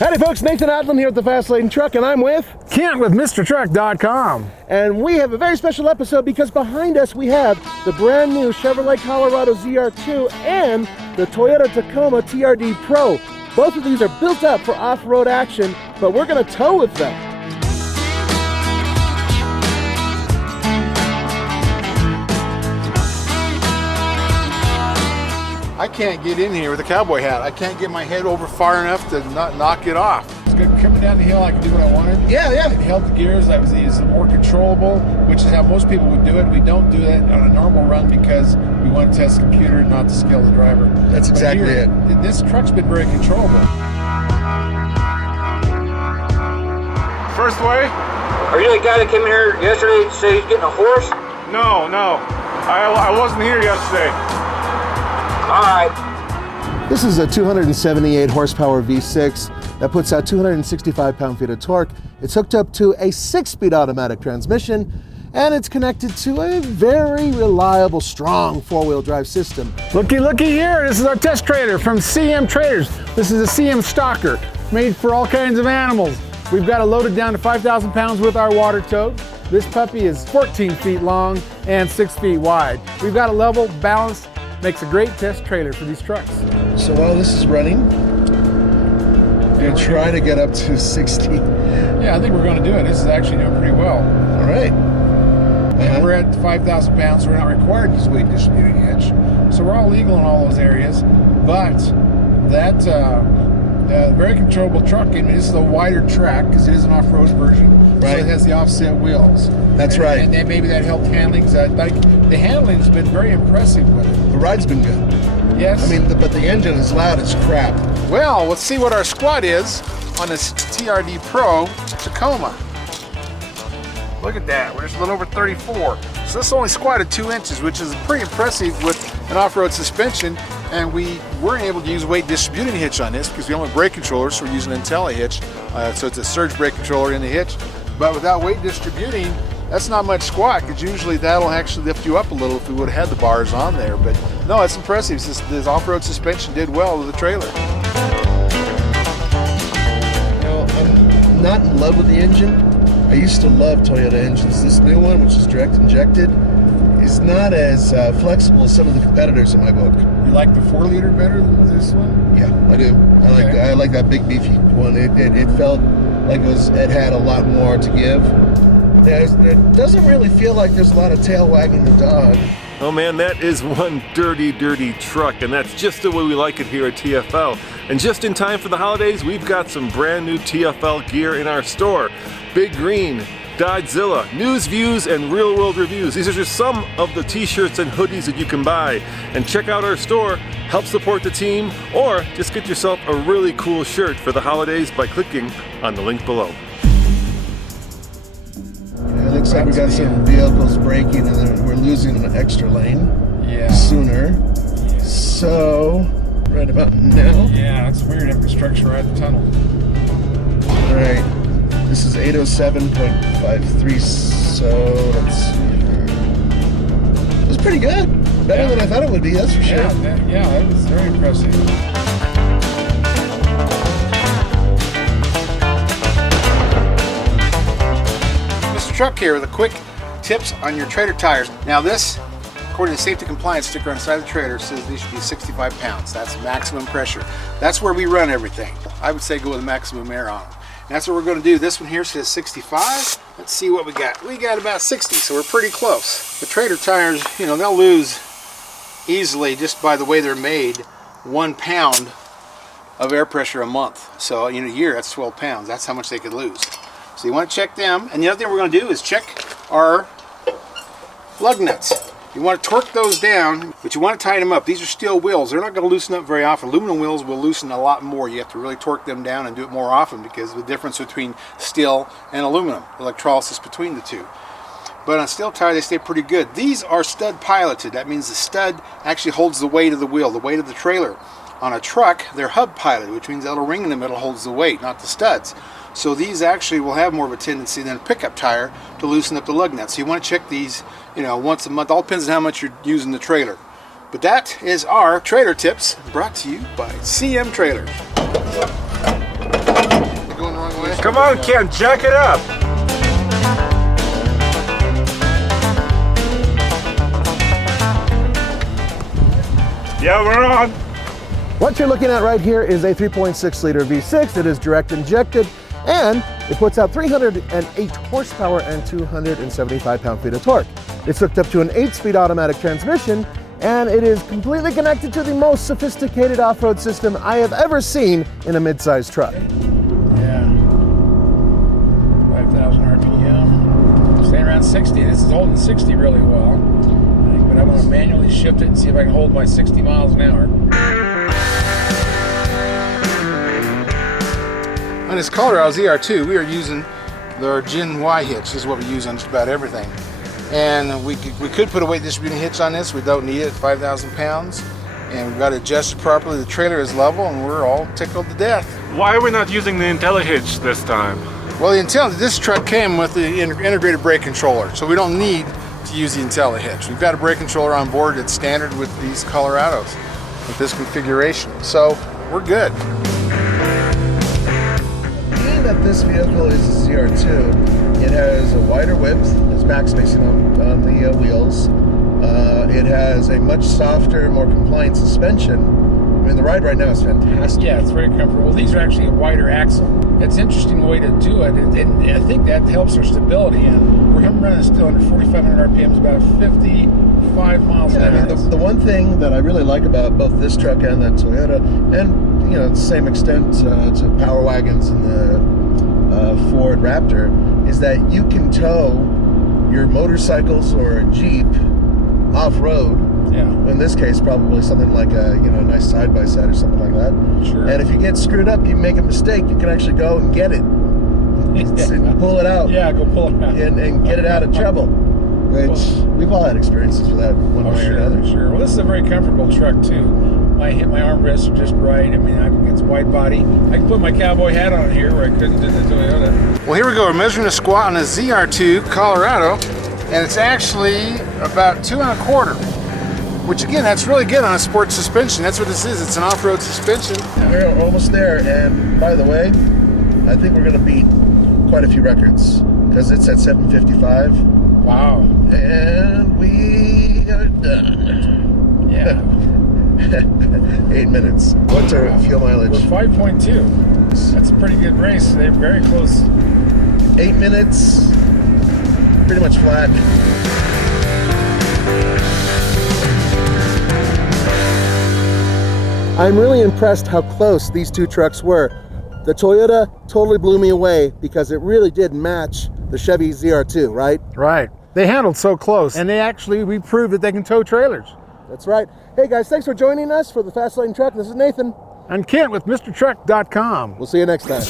Howdy folks, Nathan Adlam here at the Fast Lane Truck, and I'm with Kent with MrTruck.com. And we have a very special episode because behind us we have the brand new Chevrolet Colorado ZR2 and the Toyota Tacoma TRD Pro. Both of these are built up for off-road action, but we're going to tow with them. I can't get in here with a cowboy hat. I can't get my head over far enough to not knock it off. It's good. Coming down the hill, I could do what I wanted. Yeah. It held the gears. It's more controllable, which is how most people would do it. We don't do it on a normal run because we want to test the computer, not to scale the driver. That's exactly it. This truck's been very controllable. First way. Are you the guy that came in here yesterday to say he's getting a horse? No. I wasn't here yesterday. All right. This is a 278 horsepower V6 that puts out 265 pound-feet of torque. It's hooked up to a 6-speed automatic transmission, and it's connected to a very reliable, strong 4-wheel drive system. Looky here, this is our test trailer from CM Traders. This is a CM Stalker, made for all kinds of animals. We've got it loaded down to 5,000 pounds with our water tote. This puppy is 14 feet long and 6 feet wide. We've got it level, balanced, makes a great test trailer for these trucks. So while this is running, we're going to try to get up to 60. Yeah, I think we're going to do it. This is actually doing pretty well. All right. And we're at 5,000 pounds, so we're not required to use weight distributing hitch. So we're all legal in all those areas. But that very controllable truck, I mean, this is a wider track because it is an off-road version. Right. So it has the offset wheels. That's right. And then maybe that helped handling. I think the handling's been very impressive with it. The ride's been good. Yes. I mean, but the engine is loud as crap. Well, let's see what our squat is on this TRD Pro Tacoma. Look at that, we're just a little over 34. So this only squatted 2 inches, which is pretty impressive with an off-road suspension. And we weren't able to use weight distributing hitch on this because we don't have brake controllers, so we're using an Intella hitch. So it's a surge brake controller in the hitch. But without weight distributing, that's not much squat, because usually that'll actually lift you up a little if we would have had the bars on there. But no, it's impressive. This off-road suspension did well with the trailer. You know, I'm not in love with the engine. I used to love Toyota engines. This new one, which is direct injected, is not as flexible as some of the competitors in my book. You like the 4-liter better than this one? Yeah, I do. I like that big beefy one. It felt like it had a lot more to give. It doesn't really feel like there's a lot of tail wagging the dog. Oh man, that is one dirty truck, and that's just the way we like it here at TFL. And just in time for the holidays, we've got some brand new TFL gear in our store. Big Green, Dodgezilla, news, views, and real world reviews. These are just some of the t-shirts and hoodies that you can buy. And check out our store, help support the team, or just get yourself a really cool shirt for the holidays by clicking on the link below. It looks like we got some vehicles braking and then we're losing an extra lane sooner. So, right about now. Yeah, it's weird infrastructure right at the tunnel. All right, this is 807.53, so let's see. It was pretty good. Better than I thought it would be, that's for sure. Yeah, that was very impressive. Truck here with a quick tips on your trailer tires. Now this, according to the safety compliance sticker on the side of the trailer, says these should be 65 pounds. That's maximum pressure. That's where we run everything. I would say go with maximum air on them. And that's what we're going to do. This one here says 65. Let's see what we got. We got about 60, so we're pretty close. The trailer tires, you know, they'll lose easily just by the way they're made 1 pound of air pressure a month. So in a year, that's 12 pounds. That's how much they could lose. So you want to check them, and the other thing we're going to do is check our lug nuts. You want to torque those down, but you want to tighten them up. These are steel wheels. They're not going to loosen up very often. Aluminum wheels will loosen a lot more. You have to really torque them down and do it more often because of the difference between steel and aluminum, electrolysis between the two. But on steel tire, they stay pretty good. These are stud piloted. That means the stud actually holds the weight of the wheel, the weight of the trailer. On a truck, they're hub piloted, which means that little ring in the middle holds the weight, not the studs. So these actually will have more of a tendency than a pickup tire to loosen up the lug nuts. So you want to check these, you know, once a month. All depends on how much you're using the trailer. But that is our trailer tips brought to you by CM Trailers. Come on, Ken, jack it up. Yeah, we're on. What you're looking at right here is a 3.6 liter V6. It is direct injected, and it puts out 308 horsepower and 275 pound-feet of torque. It's hooked up to an 8-speed automatic transmission, and it is completely connected to the most sophisticated off-road system I have ever seen in a mid-sized truck. Yeah. 5,000 RPM. Staying around 60. This is holding 60 really well. But I want to manually shift it and see if I can hold my 60 miles an hour. On this Colorado ZR2, we are using our Gen Y hitch. This is what we use on just about everything. And we could put a weight distributing hitch on this. We don't need it, 5,000 pounds. And we've got it adjusted properly. The trailer is level, and we're all tickled to death. Why are we not using the IntelliHitch this time? Well, this truck came with the integrated brake controller, so we don't need to use the IntelliHitch. We've got a brake controller on board that's standard with these Colorados with this configuration. So we're good. Being that this vehicle is a ZR2, it has a wider width, there's back spacing on the wheels. It has a much softer, more compliant suspension. I mean, the ride right now is fantastic. Yeah, it's very comfortable. These are actually a wider axle. It's an interesting way to do it, and I think that helps our stability. And we're running still under 4,500 RPMs, about 55 miles an hour. I mean, the one thing that I really like about both this truck and that Toyota, and to the same extent to Power Wagons and the Ford Raptor, is that you can tow your motorcycles or a Jeep off-road. Yeah. In this case, probably something like a nice side-by-side or something like that. Sure. And if you get screwed up, you make a mistake, you can actually go and get it. And pull it out. Yeah, go pull it out. And get it out of trouble. Which we've all had experiences with that one way or another. Sure. Well, this is a very comfortable truck too. My armrests are just right. I mean, it's wide body. I can put my cowboy hat on here where I couldn't in the Toyota. Well, here we go. We're measuring a squat on a ZR2 Colorado, and it's actually about 2 1/4. Which again, that's really good on a sports suspension. That's what this is. It's an off-road suspension. We're almost there, and by the way, I think we're going to beat quite a few records because it's at 755. Wow. And we are done. Yeah. 8 minutes. What's our fuel mileage? We're 5.2. That's a pretty good race. They're very close. 8 minutes. Pretty much flat. I'm really impressed how close these two trucks were. The Toyota totally blew me away because it really did match the Chevy ZR2, right? Right. They handled so close, and we proved that they can tow trailers. That's right. Hey guys, thanks for joining us for the Fast Lane Truck. This is Nathan. And Kent with MrTruck.com. We'll see you next time.